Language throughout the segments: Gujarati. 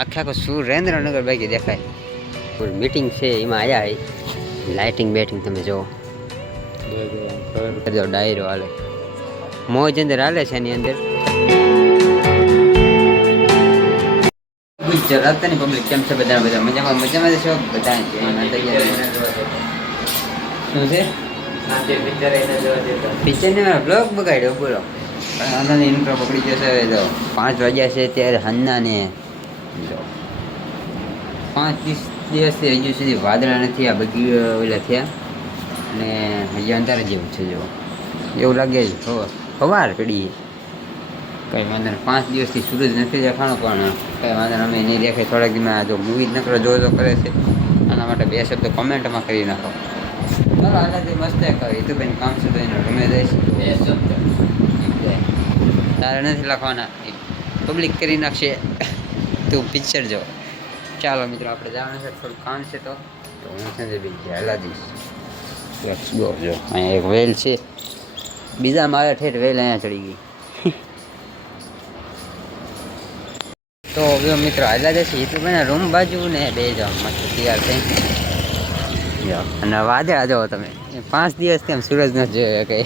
આખે આખો સુરેન્દ્રનગર બાકી દેખાય. મીટિંગ છે એમાં આવ્યા લાઇટિંગ બેટિંગ તમે જુઓ. ડાયરો હાલે. મોજ અંદર હાલે છે એની અંદર. ગુજરાતની પબ્લિક કેમ છે બધા બધા? મજામાં મજામાં છો? બધા શું છે? પિક્ચર ને બ્લોગ બગાડ્યો બોલો. ઇન્ટ્રો પકડી જશે તો. પાંચ વાગ્યા છે ત્યારે હન્ના ને જો પાંચ વીસ દિવસથી હજુ સુધી વાદળા નથી આ બગી ઓલા થયા. અને હજી અંધાર જેવું છે જો એવું લાગે છે સવાર પડી. કંઈ વાંધો નહીં. પાંચ દિવસથી સૂરજ નથી દેખાણો પણ કંઈ વાંધો અમે નહીં દેખાય. થોડાક દિવસમાં જો મૂવી નકરો જો જો કરે છે. આના માટે બે શબ્દ કોમેન્ટમાં કરી નાખો. ચાલો આનાથી મસ્ત કહ્યું એ તો બેન કામ છે તો એને રમે દઈશ બે શબ્દ. તારે નથી લખવાના. પબ્લિક કરી નાખશે. તું પિક્ચર જો. ચાલો મિત્રો આપણે જવાનું છે થોડું કામ છે તો. હું દઈશ ગો જો અહીંયા એક વેલ છે. બીજા મારે ઠેઠ વેલ અહીંયા ચડી ગઈ. તો હવે મિત્રો હાલા જશે એ તો મને રૂમ બાજુ ને બે જાવ મસ્ત તૈયાર થઈ અને વાદળા જાઓ તમે. પાંચ દિવસ તેમ સૂરજ નથી જોયો કે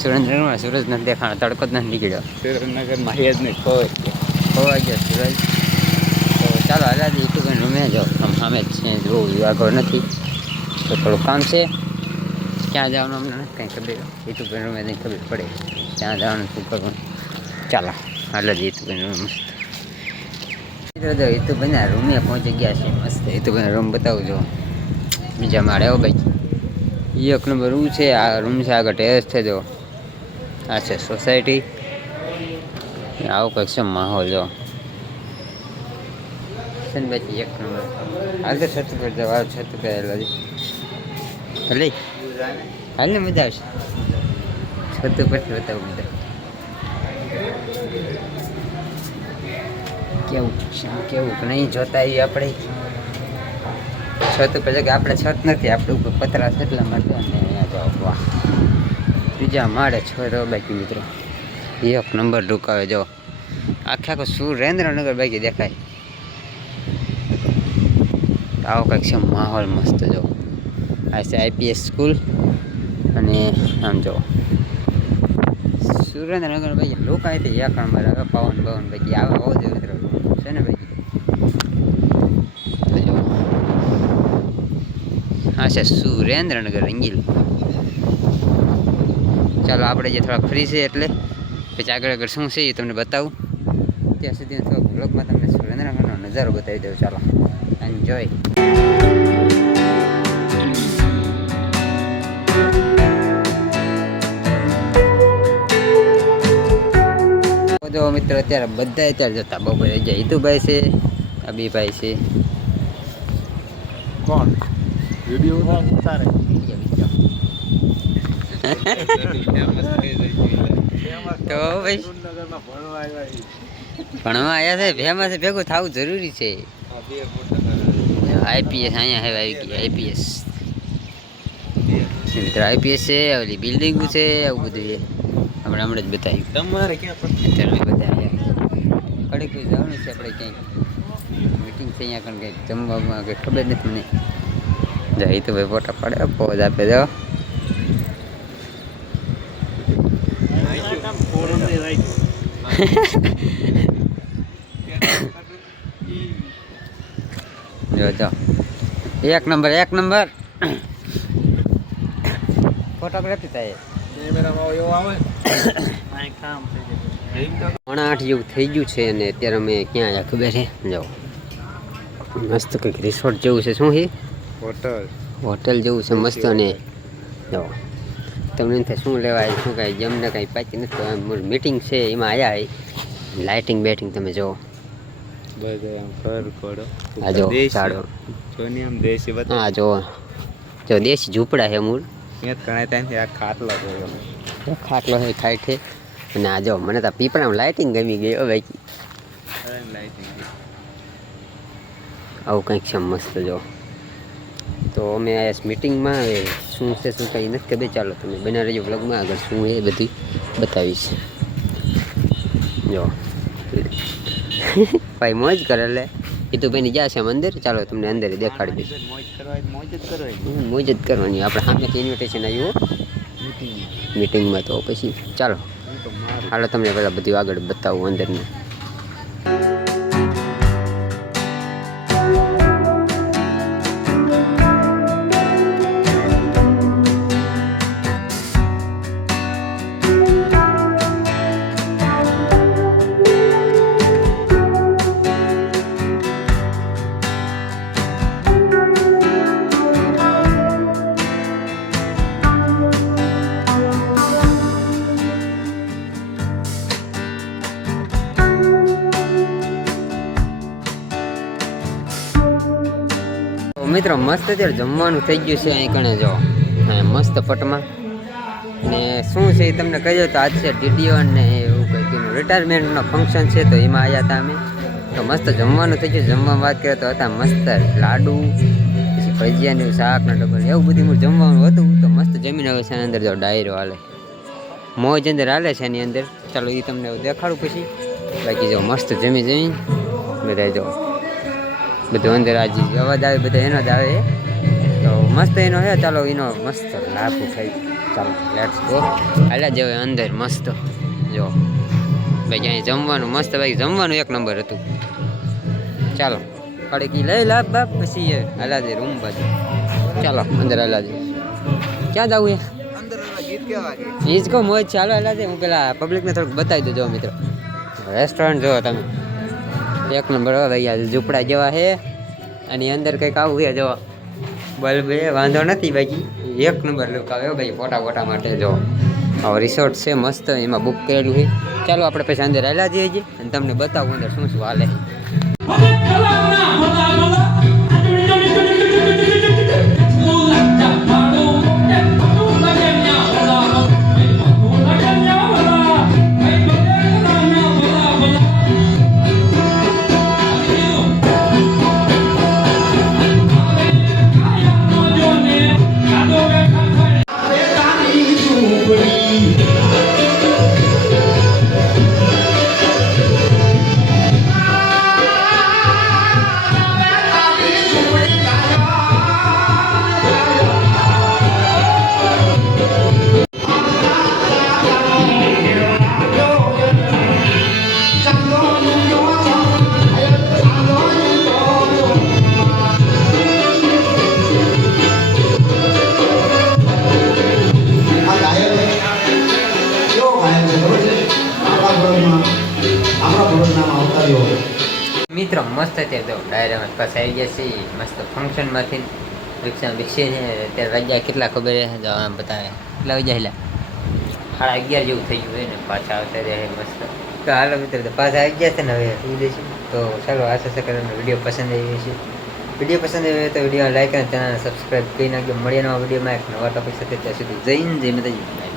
સુરેન્દ્રનગરમાં સૂરજ નથી દેખાણો તડકો જ નથી નીકળ્યો. સુરેન્દ્રનગરમાં જ નહીં કોઈ. ખોવાઈ ગયો સૂરજ તો ચાલો હાલા યુટ્યુબ રૂમે જાઓ સામે જ છે જોવું આગળ નથી. તો થોડું કામ છે. ક્યાં જવાનું અમને કંઈ ખબર. યુટ્યુબ રમે નહીં ખબર પડે. ક્યાં જવાનું, શું કરવું ચાલો જ યુટ્યુબ રૂમ. મસ્ત મિત્રો યુટ્યુબના રૂમે પહોંચી ગયા છે. મસ્ત યુટ્યુબના રૂમ બતાવું જો. બીજા માળે આવો ભાઈ. એક નંબર રૂમ છે. આ રૂમ છે આગળ ટેરેસ છે, જો. આ છે સોસાયટી આવો કંઈક છે માહોલ, જો. છે એક નંબર. હાલ તો છત પર જાવ હાલ છત પર હેલો ભલે હાલ. ને મજા આવશે. છત બતાવું બધા કેવું કેવું નહીં જોતા એ આપણે. છત ઉપર છે આપણે છત નથી, આપણે ઉપર પતરા છે એટલા માટે અને અહીંયા જાઓ વાહ. ત્રીજા માળે છ બાકી મિત્રો. એક નંબર ઢુકાવે જો. આખે આખો સુરેન્દ્રનગર બાકી દેખાય. આવો કંઈક છે, માહોલ મસ્ત, જો. આ છે આઈપીએસ સ્કૂલ અને આમ જો. સુરેન્દ્રનગર ભાઈ લોકો અહીંથી એક નંબર આવે પવન પવન ભાઈ આવે, આવો જ છે ને ભાઈ આ છે સુરેન્દ્રનગર રંગીલ ચાલો, આપણે જે થોડા ફ્રી છે એટલે પછી આગળ આગળ શું છે એ તમને બતાવું. ત્યાં સુધી થોડોક બ્લોગમાં તમને સુરેન્દ્રનગરનો નજારો બતાવી દઉં. ચાલો એન્જોય જો મિત્રો અત્યારે બધા અત્યારે જતા. બપોરે જાય હિતુભાઈ છે અબીભાઈ છે. કોણ? વીડિયો તારે તો ભાઈ. ભણવા આવ્યા છે ફેમસ ભેગું થવું જરૂરી છે. આઈપીએસ અહીંયા હવે આવી ગઈ આઈપીએસ. મિત્રો આઈપીએસ છે ઓલી બિલ્ડિંગ છે આવું બધું છે આપણે હમણાં જ બતાવ્યું. તમારે ક્યાં અત્યારે અમે બધા આવ્યા કડક જવાનું છે આપણે ક્યાંય. મીટિંગ છે અહીંયા કારણ કે જમવામાં કંઈ ખબર નથી મને. જાય તો ભાઈ ફોટા પાડે પોઝ આપે જાઓ જો જો. એક નંબર એક નંબર. ફોટોગ્રાફી થાય. પોણા આઠ જેવું થઈ ગયું છે અને અત્યારે અમે ક્યાં આવ્યા ખબર છે? જાઓ મસ્ત કંઈક રિસોર્ટ જેવું છે. શું છે? હોટલ હોટલ જેવું છે મસ્ત અને જાઓ તમને એમ શું લેવાય શું કાંઈ જમને કાંઈ પાકી નથી મીટિંગ છે એમાં આવ્યા લાઇટિંગ બેટિંગ તમે જુઓ. જો દેશી જો જો દેશી ઝૂંપડા છે મૂળ. ખાટલો છે ખાઈ છે. અને આ જો મને તો પીપળામાં લાઇટિંગ ગમી ગઈ ભાઈ. આવું કંઈક છે મસ્ત જો. તો અમે આ મીટિંગમાં શું છે શું કંઈ નથી ખબર. ચાલો તમે બના રહેજો બ્લોગમાં આગળ શું એ બધી બતાવીશ. જો. ભાઈ મોજ કરે એટલે હિતુભાઈની ગયા છે અંદર ચાલો તમને અંદર દેખાડી દઈશ. મોજ જ કરવાની આપણે સામેથી ઇન્વિટેશન આવ્યું મીટિંગમાં તો પછી. ચાલો. હાલો તમને પહેલાં બધું આગળ બતાવું અંદરનું. મિત્રો, મસ્ત અત્યારે જમવાનું થઈ ગયું છે અહીં કણે, જો. મસ્ત પટમાં. ને શું છે એ તમને કહી તો આજ છે ડીડીઓ અને એવું કંઈ એનું રિટાયરમેન્ટનો ફંક્શન છે, તો એમાં આવ્યા હતા અમે. તો મસ્ત જમવાનું થઈ ગયું. જમવામાં વાત કરીએ તો હતા મસ્ત લાડુ, પછી ભજીયાનું શાક ને ડબલ. એવું બધું હું જમવાનું હતું. તો મસ્ત જમીન આવે છે એની અંદર, જો ડાયરો હાલે. મોજ અંદર હાલે છે એની અંદર. ચાલો એ તમને દેખાડું પછી. બાકી જો મસ્ત જમી જમી બધા જો બધું અંદર આજે અવાજ આવે, બધા એનો જ આવે તો મસ્ત એનો હે, ચાલો એનો મસ્ત લાભ થાય ચાલો લેટ્સ ગો હાલ્યા જવે અંદર મસ્ત. જો, ભાઈ ક્યાંય જમવાનું, મસ્ત ભાઈ જમવાનું એક નંબર હતું. ચાલો, કડકી લઈ લાભ બાપ, પછી હાલા દે રૂમ બાજુ. ચાલો, અંદર હાલા દે ક્યાં જવું એ? અંદર ગીત કેવા કે એ જ કહું, મોજ ચાલો હાલા દે હું પેલા પબ્લિકને થોડુંક બતાવી દઉં, જો મિત્રો. રેસ્ટોરન્ટ જો તમે. એક નંબર હવે અહીંયા ઝૂંપડા જેવા છે. અને અંદર કંઈક આવું છે, જો, બલ્બ એ વાંધો નથી બાકી. એક નંબર લુક આવ્યો ભાઈ, ફોટા ફોટા માટે, જો. આવો રિસોર્ટ છે, મસ્ત, એમાં બુક કરેલું છે. ચાલો, આપણે પછી અંદર આવેલા જઈએ છીએ. અને તમને બતાવું અંદર શું શું હાલે. મસ્ત છે તો ડાયરામાં ગયા છે મસ્ત ફંક્શનમાંથી રિક્ષા બેસી છે અત્યારે વાગ્યા કેટલા ખબર છે? આમ બતાવે. કેટલા વાગ્યા હેલા સાડા અગિયાર જેવું થઈ ગયું ને. પાછા આવતા રહે મસ્ત. તો હાલો મિત્રો, તો પાછા આવી ગયા છે ને હવે સુઈ જઈશું. તો ચાલો, આશા છે તમને વીડિયો પસંદ આવી છે વીડિયો પસંદ આવ્યો તો વીડિયો લાઈક અને ચેનલને સબસ્ક્રાઈબ કરી નાખજો. મળીએ નવા વિડીયોમાં એક નવા ટોપિક સાથે. ત્યાં સુધી જઈને જય માતાજી.